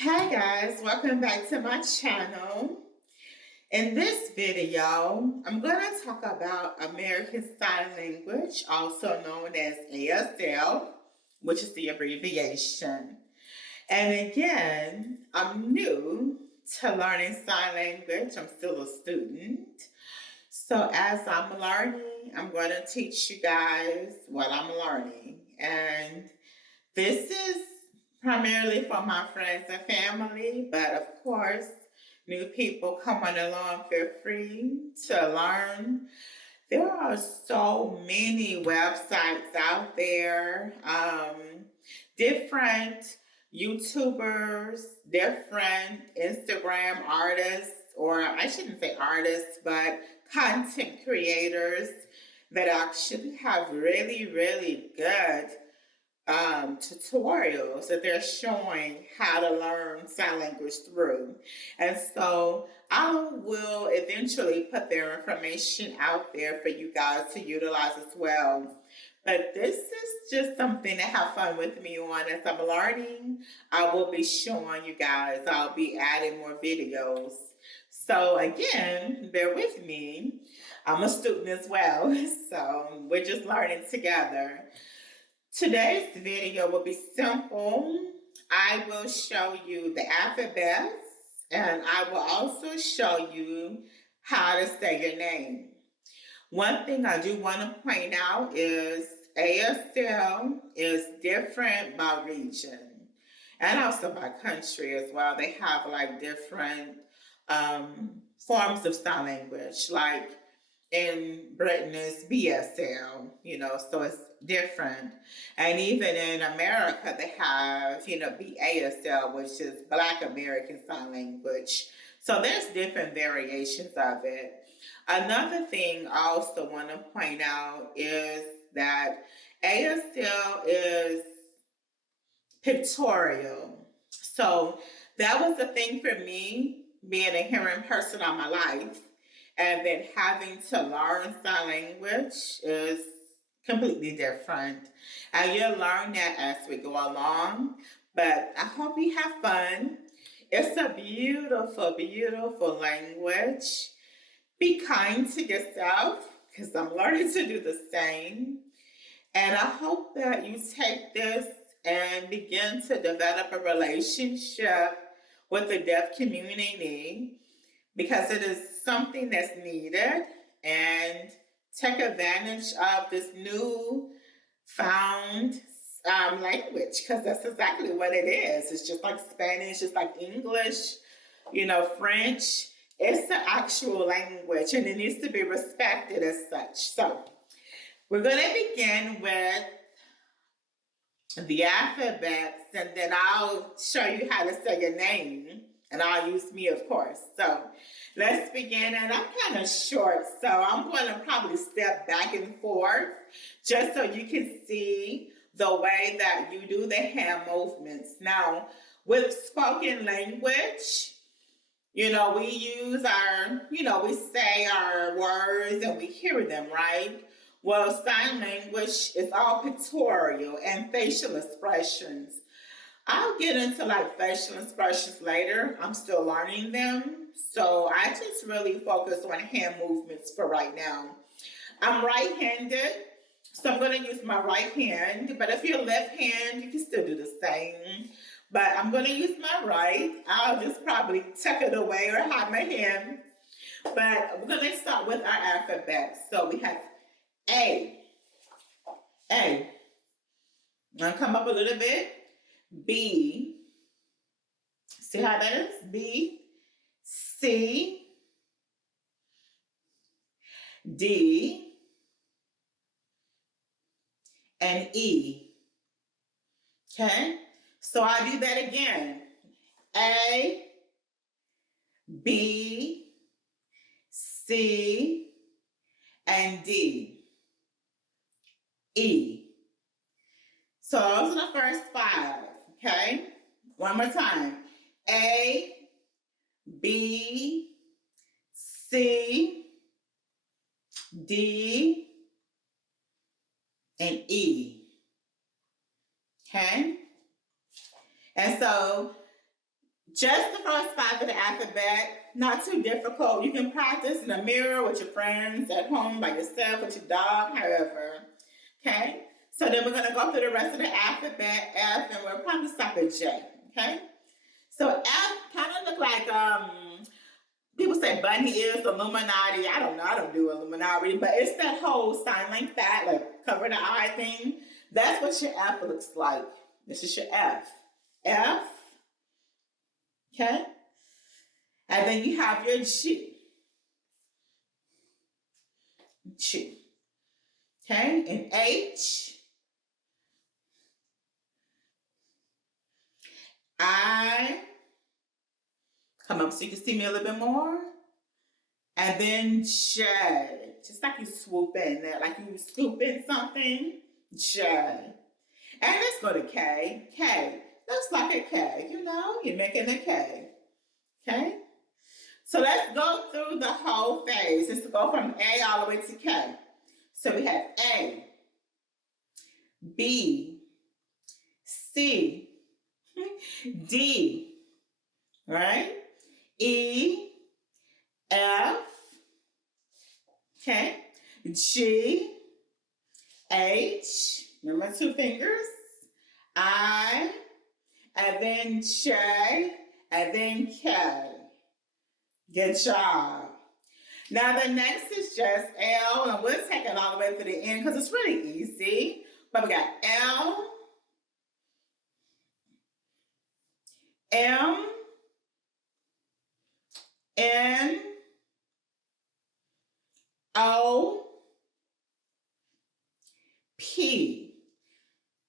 Hi guys, welcome back to my channel. In this video, I'm going to talk about American Sign Language, also known as ASL, which is the abbreviation. And again, I'm new to learning sign language. I'm still a student. So as I'm learning, I'm going to teach you guys what I'm learning. And this is primarily for my friends and family, but of course, new people coming along, feel free to learn. There are so many websites out there, different YouTubers, different Instagram artists, or I shouldn't say artists, but content creators that actually have really, really good tutorials that they're showing how to learn sign language through. And so I will eventually put their information out there for you guys to utilize as well. But this is just something to have fun with me on as I'm learning. I will be showing you guys, I'll be adding more videos. So again, bear with me. I'm a student as well, so we're just learning together. Today's video will be simple. I will show you the alphabets and I will also show you how to say your name. One thing I do want to point out is ASL is different by region and also by country as well. They have like different forms of sign language. Like in Britain is BSL, so it's different. And even in America, they have, BASL, which is Black American Sign Language. So there's different variations of it. Another thing I also want to point out is that ASL is pictorial. So that was the thing for me, being a hearing person all my life. And then having to learn sign language is completely different. And you'll learn that as we go along. But I hope you have fun. It's a beautiful, beautiful language. Be kind to yourself because I'm learning to do the same. And I hope that you take this and begin to develop a relationship with the deaf community because it is something that's needed, and take advantage of this new found language because that's exactly what it is. It's just like Spanish, it's like English, French. It's the actual language and it needs to be respected as such. So we're going to begin with the alphabets and then I'll show you how to say your name and I'll use me, of course. So let's begin. And I'm kind of short, so I'm going to probably step back and forth just so you can see the way that you do the hand movements. Now, with spoken language, we use we say our words and we hear them, right? Well, sign language is all pictorial and facial expressions. I'll get into like facial expressions later. I'm still learning them. So I just really focus on hand movements for right now. I'm right-handed, so I'm going to use my right hand. But if you're left hand, you can still do the same. But I'm going to use my right. I'll just probably tuck it away or hide my hand. But we're going to start with our alphabet. So we have A. A. I'm going to come up a little bit. B. See how that is? B. C. D. And E. Okay? So I do that again. A. B. C. And D. E. So those are the first five. Okay? One more time. A. B. C. D. And E. Okay? And so Just the first 5 of the alphabet, not too difficult. You can practice in the mirror with your friends, at home by yourself, with your dog, however. Okay? So then we're going to go through the rest of the alphabet, F, and we'll probably stop at J. Okay? So F kind of look like, people say bunny ears, Illuminati. I don't know. I don't do Illuminati, but it's that whole sign like that, like cover the eye thing. That's what your F looks like. This is your F. F. Okay? And then you have your G. G. Okay? And H. I. Come up so you can see me a little bit more. And then J. Just like you swoop in there, like you scoop in something. J. And let's go to K. K. Looks like a K, you know? You're making a K. Okay? So let's go through the whole phase. Let's go from A all the way to K. So we have A, B, C, D, right? E, F, okay? G, H, remember 2 fingers, I, and then J, and then K. Good job. Now the next is just L, and we'll take it all the way to the end because it's really easy. But we got L, M, N, O, P.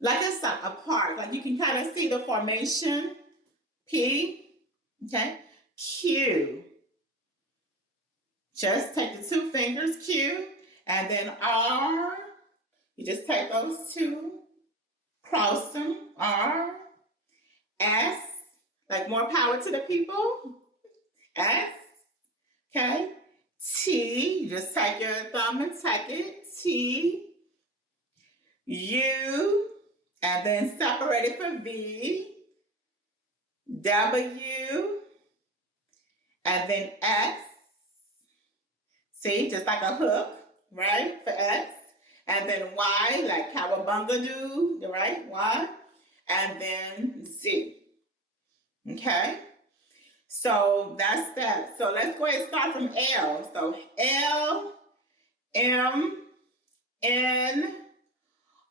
Like it's apart, like you can kind of see the formation. P, okay, Q. Just take the 2 fingers, Q, and then R. You just take those 2, cross them, R, S, like more power to the people, S, okay, T, you just take your thumb and take it, T, U, and then separate it for V, W, and then X. See, just like a hook, right, for X. And then Y, like cowabunga do, right, Y. And then Z. Okay? So that's that. So let's go ahead and start from L. So L, M, N,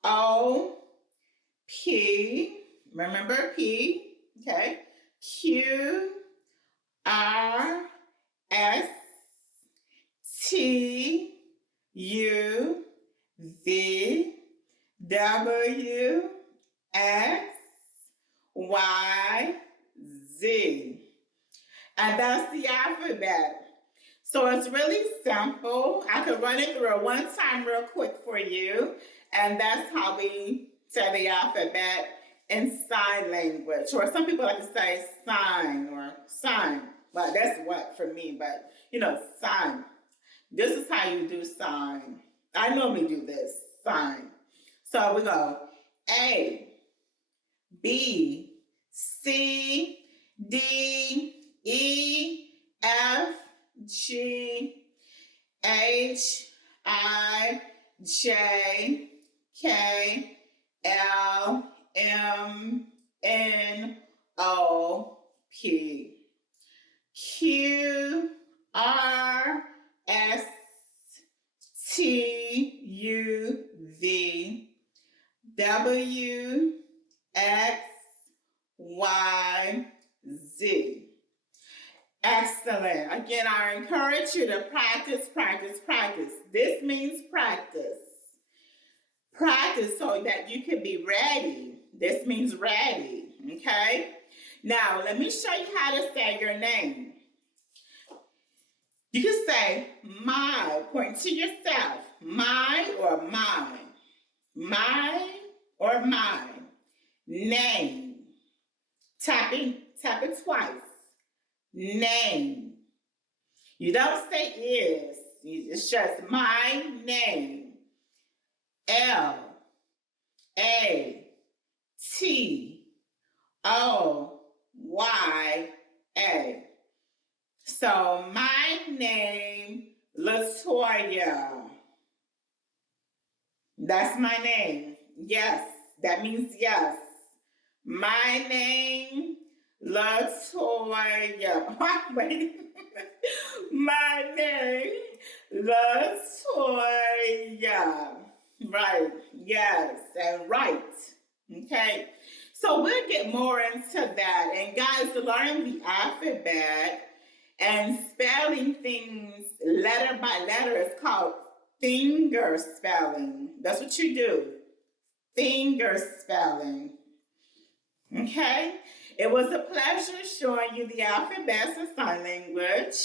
O, P. Remember P, okay? Q, R, S, T, U, V, W, X, Y, Z. And that's the alphabet. So it's really simple. I could run it through one time real quick for you. And that's how we say the alphabet in sign language. Or some people like to say sign or sign. Well, that's what for me, but you know, sign. This is how you do sign. I normally do this, sign. So we go A, B, C, D, E, F, G, H, I, J, K, L, M, N, O, P, Q, R, S, T, U, V, W, X, Y, Z. Excellent. Again, I encourage you to practice, practice, practice. This means practice. Practice so that you can be ready. This means ready, okay? Now, let me show you how to say your name. You can say my, point to yourself. My or mine. My or mine. Name. Tap it twice. Name. You don't say is. It's just my name. L A T O Y A. So my name, Latoya. That's my name. Yes, that means yes. My name, Latoya. Wait. My name, Latoya. Right. Yes, and right. Okay. So we'll get more into that. And guys, learning the alphabet and spelling things letter by letter is called finger spelling. That's what you do. Finger spelling. Okay? It was a pleasure showing you the alphabets and sign language.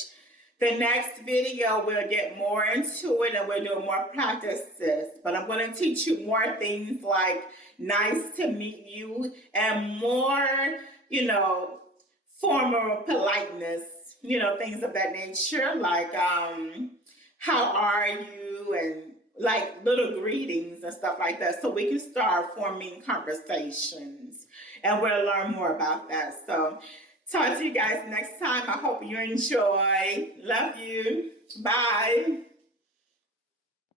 The next video, we'll get more into it and we'll do more practices. But I'm going to teach you more things like nice to meet you and more, formal politeness, things of that nature, like how are you, and like little greetings and stuff like that, so we can start forming conversations, and we'll learn more about that. So talk to you guys next time. I hope you enjoy. Love you. Bye.